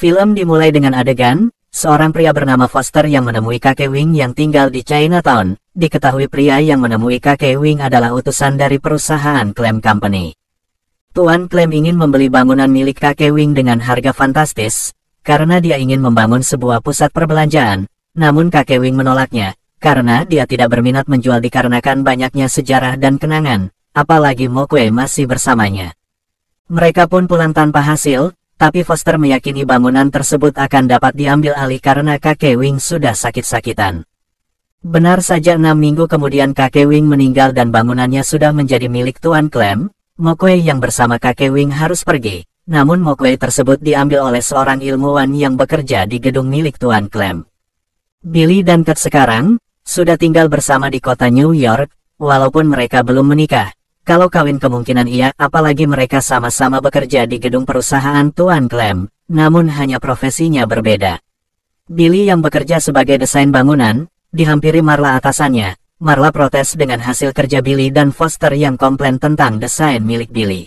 Film dimulai dengan adegan, seorang pria bernama Foster yang menemui kakek Wing yang tinggal di Chinatown. Diketahui pria yang menemui kakek Wing adalah utusan dari perusahaan Clem Company. Tuan Clem ingin membeli bangunan milik kakek Wing dengan harga fantastis, karena dia ingin membangun sebuah pusat perbelanjaan. Namun kakek Wing menolaknya, karena dia tidak berminat menjual dikarenakan banyaknya sejarah dan kenangan, apalagi Mokwe masih bersamanya. Mereka pun pulang tanpa hasil, tapi Foster meyakini bangunan tersebut akan dapat diambil alih karena kakek Wing sudah sakit-sakitan. Benar saja 6 minggu kemudian kakek Wing meninggal dan bangunannya sudah menjadi milik Tuan Clem. Mokwe yang bersama kakek Wing harus pergi, namun Mokwe tersebut diambil oleh seorang ilmuwan yang bekerja di gedung milik Tuan Clem. Billy dan Kurt sekarang sudah tinggal bersama di kota New York, walaupun mereka belum menikah. Kalau kawin kemungkinan iya, apalagi mereka sama-sama bekerja di gedung perusahaan Tuan Clem, namun hanya profesinya berbeda. Billy yang bekerja sebagai desain bangunan, dihampiri Marla atasannya. Marla protes dengan hasil kerja Billy dan Foster yang komplain tentang desain milik Billy.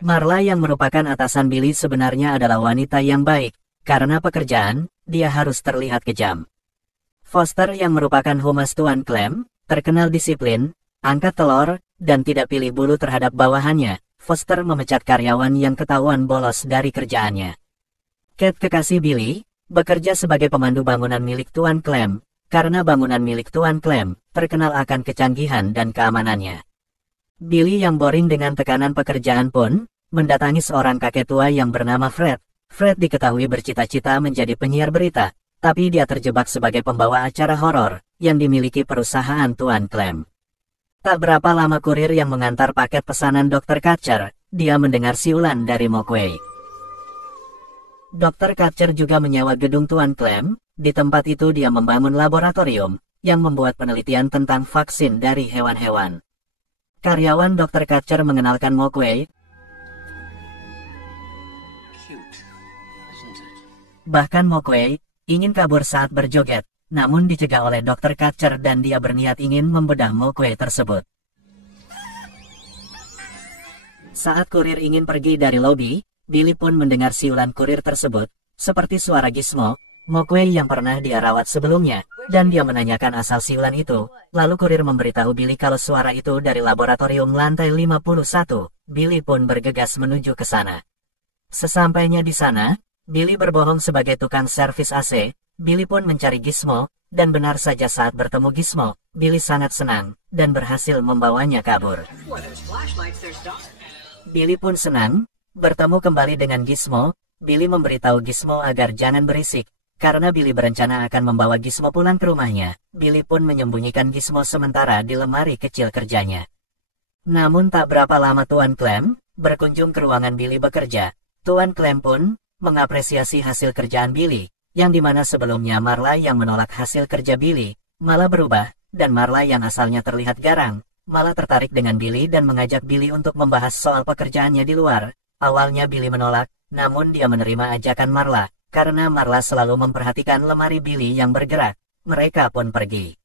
Marla yang merupakan atasan Billy sebenarnya adalah wanita yang baik. Karena pekerjaan, dia harus terlihat kejam. Foster yang merupakan humas Tuan Clem, terkenal disiplin, angkat telur, dan tidak pilih bulu terhadap bawahannya. Foster memecat karyawan yang ketahuan bolos dari kerjaannya. Kate kekasih Billy, bekerja sebagai pemandu bangunan milik Tuan Clem, karena bangunan milik Tuan Clem terkenal akan kecanggihan dan keamanannya. Billy yang boring dengan tekanan pekerjaan pun, mendatangi seorang kakek tua yang bernama Fred. Fred diketahui bercita-cita menjadi penyiar berita, tapi dia terjebak sebagai pembawa acara horor yang dimiliki perusahaan Tuan Clem. Tak berapa lama kurir yang mengantar paket pesanan Dr. Kutcher, dia mendengar siulan dari Mokwe. Dr. Kutcher juga menyewa gedung Tuan Clem, di tempat itu dia membangun laboratorium yang membuat penelitian tentang vaksin dari hewan-hewan. Karyawan Dr. Kutcher mengenalkan Mokwe. Bahkan Mokwe ingin kabur saat berjoget, namun dicegah oleh Dr. Kutcher dan dia berniat ingin membedah Mokwe tersebut. Saat kurir ingin pergi dari lobi, Billy pun mendengar siulan kurir tersebut, seperti suara Gizmo, Mokwe yang pernah dia rawat sebelumnya, dan dia menanyakan asal siulan itu. Lalu kurir memberitahu Billy kalau suara itu dari laboratorium lantai 51. Billy pun bergegas menuju ke sana. Sesampainya di sana, Billy berbohong sebagai tukang servis AC. Billy pun mencari Gizmo, dan benar saja saat bertemu Gizmo, Billy sangat senang, dan berhasil membawanya kabur. Billy pun senang, bertemu kembali dengan Gizmo. Billy memberitahu Gizmo agar jangan berisik, karena Billy berencana akan membawa Gizmo pulang ke rumahnya. Billy pun menyembunyikan Gizmo sementara di lemari kecil kerjanya. Namun tak berapa lama Tuan Clem berkunjung ke ruangan Billy bekerja. Tuan Clem pun mengapresiasi hasil kerjaan Billy, yang dimana sebelumnya Marla yang menolak hasil kerja Billy, malah berubah, dan Marla yang asalnya terlihat garang, malah tertarik dengan Billy dan mengajak Billy untuk membahas soal pekerjaannya di luar. Awalnya Billy menolak, namun dia menerima ajakan Marla, karena Marla selalu memperhatikan lemari Billy yang bergerak. Mereka pun pergi.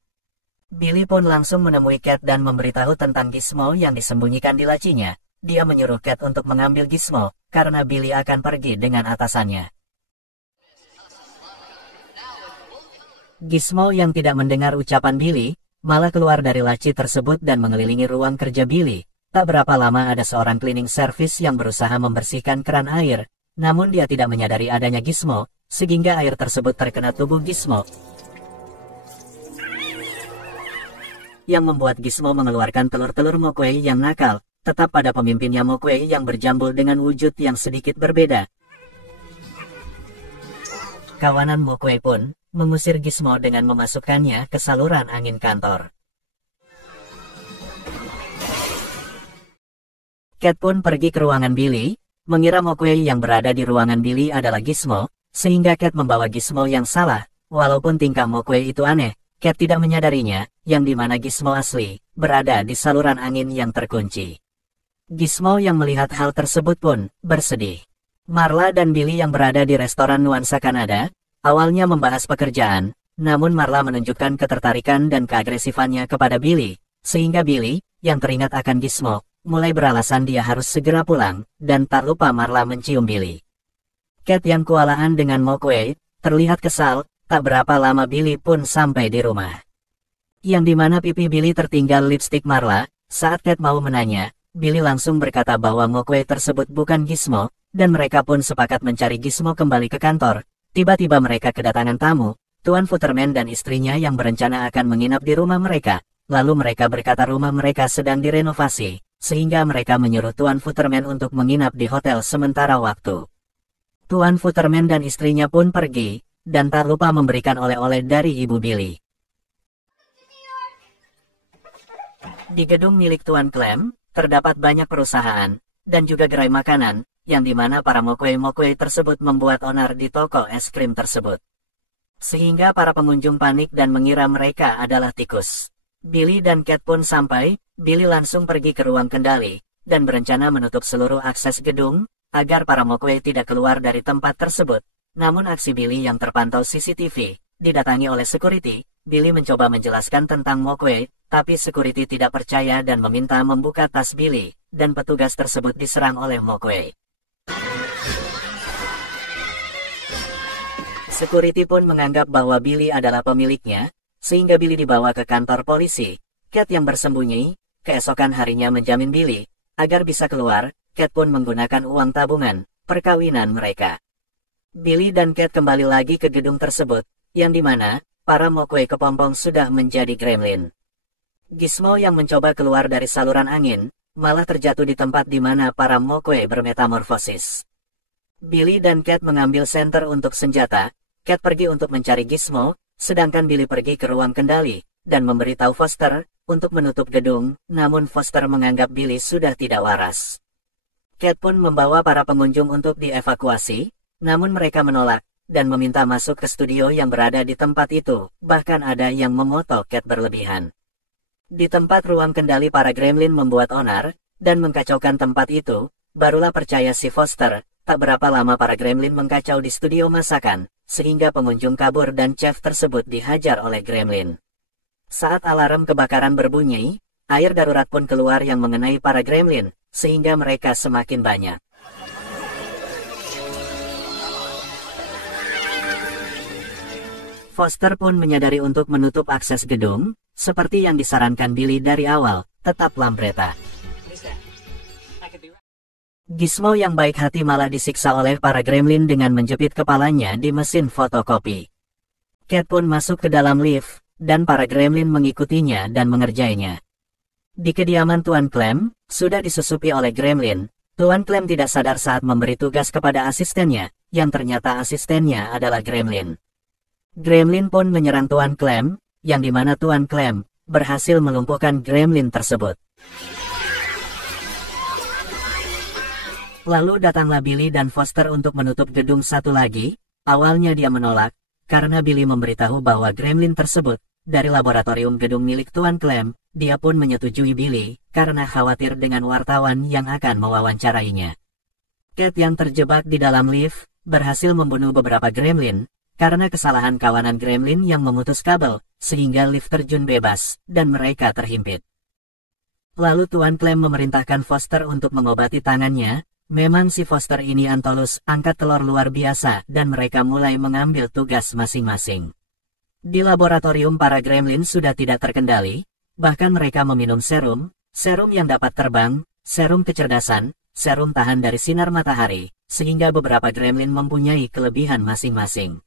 Billy pun langsung menemui Kate dan memberitahu tentang Gizmo yang disembunyikan di lacinya. Dia menyuruh Kate untuk mengambil Gizmo, karena Billy akan pergi dengan atasannya. Gizmo yang tidak mendengar ucapan Billy, malah keluar dari laci tersebut dan mengelilingi ruang kerja Billy. Tak berapa lama ada seorang cleaning service yang berusaha membersihkan keran air, namun dia tidak menyadari adanya Gizmo, sehingga air tersebut terkena tubuh Gizmo, yang membuat Gizmo mengeluarkan telur-telur Mokwe yang nakal. Tetap pada pemimpinnya Mokwe yang berjambul dengan wujud yang sedikit berbeda. Kawanan Mokwe pun mengusir Gizmo dengan memasukkannya ke saluran angin kantor. Kate pun pergi ke ruangan Billy, mengira Mokwe yang berada di ruangan Billy adalah Gizmo, sehingga Kate membawa Gizmo yang salah. Walaupun tingkah Mokwe itu aneh, Kate tidak menyadarinya, yang dimana Gizmo asli berada di saluran angin yang terkunci. Gizmo yang melihat hal tersebut pun bersedih. Marla dan Billy yang berada di restoran nuansa Kanada, awalnya membahas pekerjaan, namun Marla menunjukkan ketertarikan dan keagresifannya kepada Billy, sehingga Billy, yang teringat akan Gizmo, mulai beralasan dia harus segera pulang, dan tak lupa Marla mencium Billy. Cat yang kewalahan dengan Mokwe, terlihat kesal, tak berapa lama Billy pun sampai di rumah. Yang dimana pipi Billy tertinggal lipstik Marla, saat Cat mau menanya, Billy langsung berkata bahwa Mokwe tersebut bukan Gizmo, dan mereka pun sepakat mencari Gizmo kembali ke kantor. Tiba-tiba mereka kedatangan tamu, Tuan Futterman dan istrinya yang berencana akan menginap di rumah mereka. Lalu mereka berkata rumah mereka sedang direnovasi, sehingga mereka menyuruh Tuan Futterman untuk menginap di hotel sementara waktu. Tuan Futterman dan istrinya pun pergi, dan tak lupa memberikan oleh-oleh dari Ibu Billy. Di gedung milik Tuan Clem, terdapat banyak perusahaan, dan juga gerai makanan, yang dimana para Mokwe-Mokwe tersebut membuat onar di toko es krim tersebut. Sehingga para pengunjung panik dan mengira mereka adalah tikus. Billy dan Cat pun sampai, Billy langsung pergi ke ruang kendali, dan berencana menutup seluruh akses gedung, agar para Mokwe tidak keluar dari tempat tersebut. Namun aksi Billy yang terpantau CCTV, didatangi oleh security. Billy mencoba menjelaskan tentang Mokwe, tapi security tidak percaya dan meminta membuka tas Billy, dan petugas tersebut diserang oleh Mokwe. Security pun menganggap bahwa Billy adalah pemiliknya, sehingga Billy dibawa ke kantor polisi. Cat yang bersembunyi, keesokan harinya menjamin Billy, agar bisa keluar. Cat pun menggunakan uang tabungan perkawinan mereka. Billy dan Cat kembali lagi ke gedung tersebut, yang dimana para Mokwe kepompong sudah menjadi gremlin. Gizmo yang mencoba keluar dari saluran angin, malah terjatuh di tempat di mana para Mokwe bermetamorfosis. Billy dan Cat mengambil senter untuk senjata. Cat pergi untuk mencari Gizmo, sedangkan Billy pergi ke ruang kendali, dan memberitahu Foster, untuk menutup gedung, namun Foster menganggap Billy sudah tidak waras. Cat pun membawa para pengunjung untuk dievakuasi, namun mereka menolak, dan meminta masuk ke studio yang berada di tempat itu, bahkan ada yang memoto Cat berlebihan. Di tempat ruang kendali para gremlin membuat onar, dan mengkacaukan tempat itu, barulah percaya si Foster. Tak berapa lama para gremlin mengkacau di studio masakan, sehingga pengunjung kabur dan chef tersebut dihajar oleh gremlin. Saat alarm kebakaran berbunyi, air darurat pun keluar yang mengenai para gremlin, sehingga mereka semakin banyak. Foster pun menyadari untuk menutup akses gedung, seperti yang disarankan Billy dari awal, tetap lambreta. Gizmo yang baik hati malah disiksa oleh para gremlin dengan menjepit kepalanya di mesin fotokopi. Cat pun masuk ke dalam lift, dan para gremlin mengikutinya dan mengerjainya. Di kediaman Tuan Clem, sudah disusupi oleh gremlin. Tuan Clem tidak sadar saat memberi tugas kepada asistennya, yang ternyata asistennya adalah gremlin. Gremlin pun menyerang Tuan Clem, yang dimana Tuan Clem berhasil melumpuhkan gremlin tersebut. Lalu datanglah Billy dan Foster untuk menutup gedung satu lagi. Awalnya dia menolak, karena Billy memberitahu bahwa gremlin tersebut dari laboratorium gedung milik Tuan Clem. Dia pun menyetujui Billy, karena khawatir dengan wartawan yang akan mewawancarainya. Cat yang terjebak di dalam lift, berhasil membunuh beberapa gremlin, karena kesalahan kawanan gremlin yang memutus kabel, sehingga lift terjun bebas, dan mereka terhimpit. Lalu Tuan Clem memerintahkan Foster untuk mengobati tangannya. Memang si Foster ini Antolus, angkat telur luar biasa, dan mereka mulai mengambil tugas masing-masing. Di laboratorium para gremlin sudah tidak terkendali, bahkan mereka meminum serum yang dapat terbang, serum kecerdasan, serum tahan dari sinar matahari, sehingga beberapa gremlin mempunyai kelebihan masing-masing.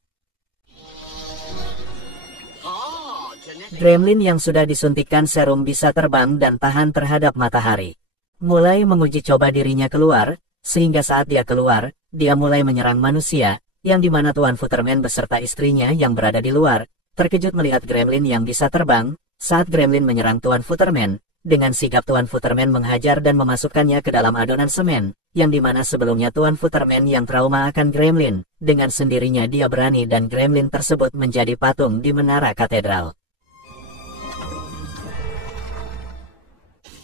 Gremlin yang sudah disuntikkan serum bisa terbang dan tahan terhadap matahari. Mulai menguji coba dirinya keluar, sehingga saat dia keluar, dia mulai menyerang manusia, yang dimana Tuan Futterman beserta istrinya yang berada di luar, terkejut melihat gremlin yang bisa terbang. Saat gremlin menyerang Tuan Futterman, dengan sigap Tuan Futterman menghajar dan memasukkannya ke dalam adonan semen, yang dimana sebelumnya Tuan Futterman yang trauma akan gremlin, dengan sendirinya dia berani dan gremlin tersebut menjadi patung di menara katedral.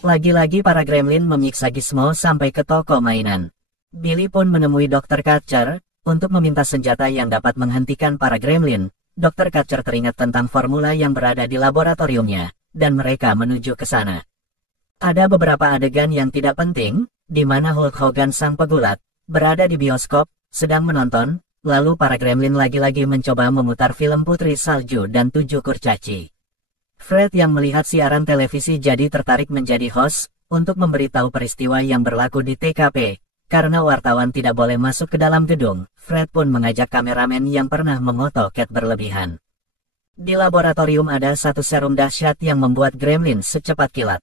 Lagi-lagi para gremlin menyiksa Gizmo sampai ke toko mainan. Billy pun menemui Dr. Catcher, untuk meminta senjata yang dapat menghentikan para gremlin. Dr. Catcher teringat tentang formula yang berada di laboratoriumnya, dan mereka menuju ke sana. Ada beberapa adegan yang tidak penting, di mana Hulk Hogan sang pegulat, berada di bioskop, sedang menonton, lalu para gremlin lagi-lagi mencoba memutar film Putri Salju dan 7 Kurcaci. Fred yang melihat siaran televisi jadi tertarik menjadi host, untuk memberitahu peristiwa yang berlaku di TKP. Karena wartawan tidak boleh masuk ke dalam gedung, Fred pun mengajak kameramen yang pernah mengoto Cat berlebihan. Di laboratorium ada satu serum dahsyat yang membuat gremlin secepat kilat.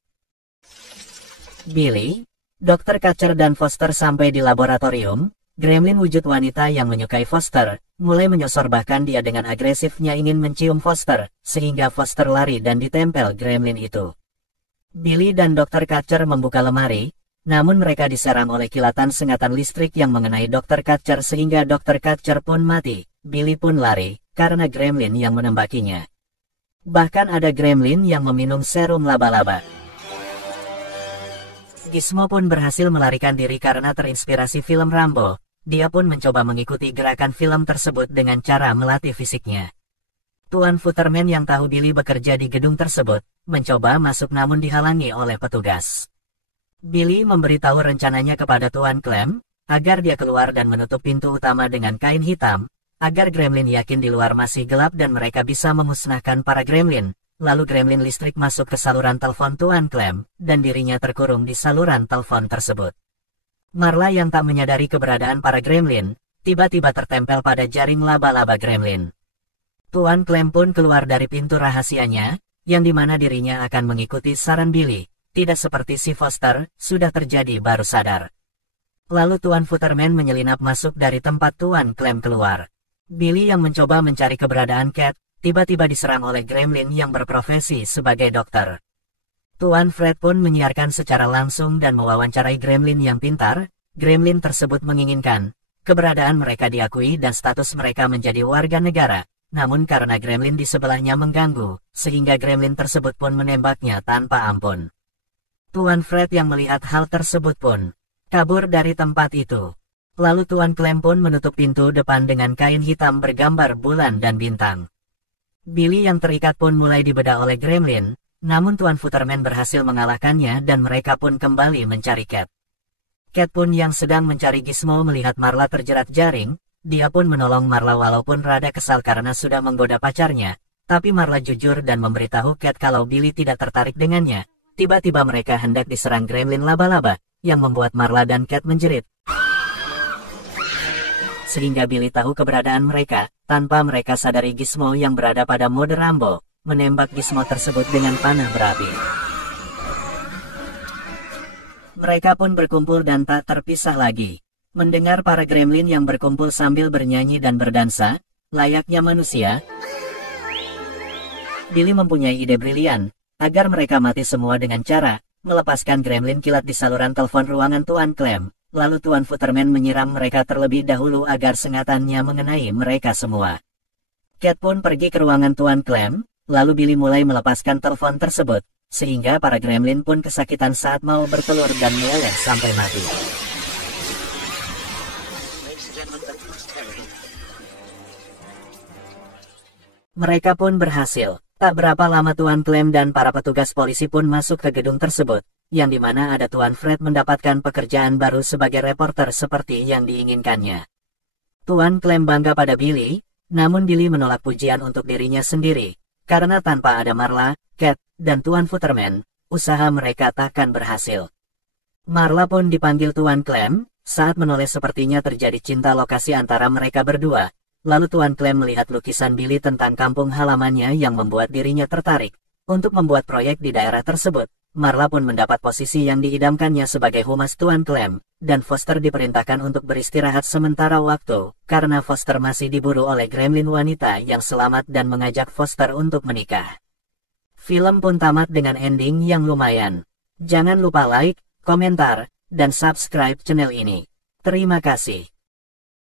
Billy, Dr. Catcher dan Foster sampai di laboratorium. Gremlin wujud wanita yang menyukai Foster, mulai menyosor bahkan dia dengan agresifnya ingin mencium Foster, sehingga Foster lari dan ditempel gremlin itu. Billy dan Dr. Catcher membuka lemari, namun mereka diserang oleh kilatan sengatan listrik yang mengenai Dr. Catcher sehingga Dr. Catcher pun mati. Billy pun lari, karena gremlin yang menembakinya. Bahkan ada gremlin yang meminum serum laba-laba. Gizmo pun berhasil melarikan diri karena terinspirasi film Rambo. Dia pun mencoba mengikuti gerakan film tersebut dengan cara melatih fisiknya. Tuan Futterman yang tahu Billy bekerja di gedung tersebut, mencoba masuk namun dihalangi oleh petugas. Billy memberitahu rencananya kepada Tuan Clem, agar dia keluar dan menutup pintu utama dengan kain hitam, agar gremlin yakin di luar masih gelap dan mereka bisa memusnahkan para gremlin. Lalu gremlin listrik masuk ke saluran telepon Tuan Clem, dan dirinya terkurung di saluran telepon tersebut. Marla yang tak menyadari keberadaan para gremlin, tiba-tiba tertempel pada jaring laba-laba gremlin. Tuan Clem pun keluar dari pintu rahasianya, yang dimana dirinya akan mengikuti saran Billy. Tidak seperti si Foster, sudah terjadi baru sadar. Lalu Tuan Futterman menyelinap masuk dari tempat Tuan Clem keluar. Billy yang mencoba mencari keberadaan Cat, tiba-tiba diserang oleh gremlin yang berprofesi sebagai dokter. Tuan Fred pun menyiarkan secara langsung dan mewawancarai gremlin yang pintar. Gremlin tersebut menginginkan keberadaan mereka diakui dan status mereka menjadi warga negara. Namun karena gremlin di sebelahnya mengganggu, sehingga gremlin tersebut pun menembaknya tanpa ampun. Tuan Fred yang melihat hal tersebut pun kabur dari tempat itu. Lalu Tuan Clem pun menutup pintu depan dengan kain hitam bergambar bulan dan bintang. Billy yang terikat pun mulai dibedah oleh gremlin, namun Tuan Futterman berhasil mengalahkannya dan mereka pun kembali mencari Cat. Cat pun yang sedang mencari Gizmo melihat Marla terjerat jaring, dia pun menolong Marla walaupun rada kesal karena sudah menggoda pacarnya, tapi Marla jujur dan memberitahu Cat kalau Billy tidak tertarik dengannya. Tiba-tiba mereka hendak diserang gremlin laba-laba, yang membuat Marla dan Cat menjerit. Sehingga Billy tahu keberadaan mereka, tanpa mereka sadari Gizmo yang berada pada mode Rambo, menembak Gizmo tersebut dengan panah berapi. Mereka pun berkumpul dan tak terpisah lagi. Mendengar para gremlin yang berkumpul sambil bernyanyi dan berdansa, layaknya manusia, Billy mempunyai ide brilian, agar mereka mati semua dengan cara melepaskan gremlin kilat di saluran telepon ruangan Tuan Clem. Lalu Tuan Futterman menyiram mereka terlebih dahulu agar sengatannya mengenai mereka semua. Cat pun pergi ke ruangan Tuan Clem, lalu Billy mulai melepaskan telepon tersebut, sehingga para gremlin pun kesakitan saat mau bertelur dan meleleh sampai mati. Mereka pun berhasil. Tak berapa lama Tuan Clem dan para petugas polisi pun masuk ke gedung tersebut, yang dimana ada Tuan Fred mendapatkan pekerjaan baru sebagai reporter seperti yang diinginkannya. Tuan Clem bangga pada Billy, namun Billy menolak pujian untuk dirinya sendiri, karena tanpa ada Marla, Cat, dan Tuan Futterman, usaha mereka takkan berhasil. Marla pun dipanggil Tuan Clem, saat menoleh sepertinya terjadi cinta lokasi antara mereka berdua. Lalu Tuan Clem melihat lukisan Billy tentang kampung halamannya yang membuat dirinya tertarik. Untuk membuat proyek di daerah tersebut, Marla pun mendapat posisi yang diidamkannya sebagai humas Tuan Clem, dan Foster diperintahkan untuk beristirahat sementara waktu, karena Foster masih diburu oleh gremlin wanita yang selamat dan mengajak Foster untuk menikah. Film pun tamat dengan ending yang lumayan. Jangan lupa like, komentar, dan subscribe channel ini. Terima kasih.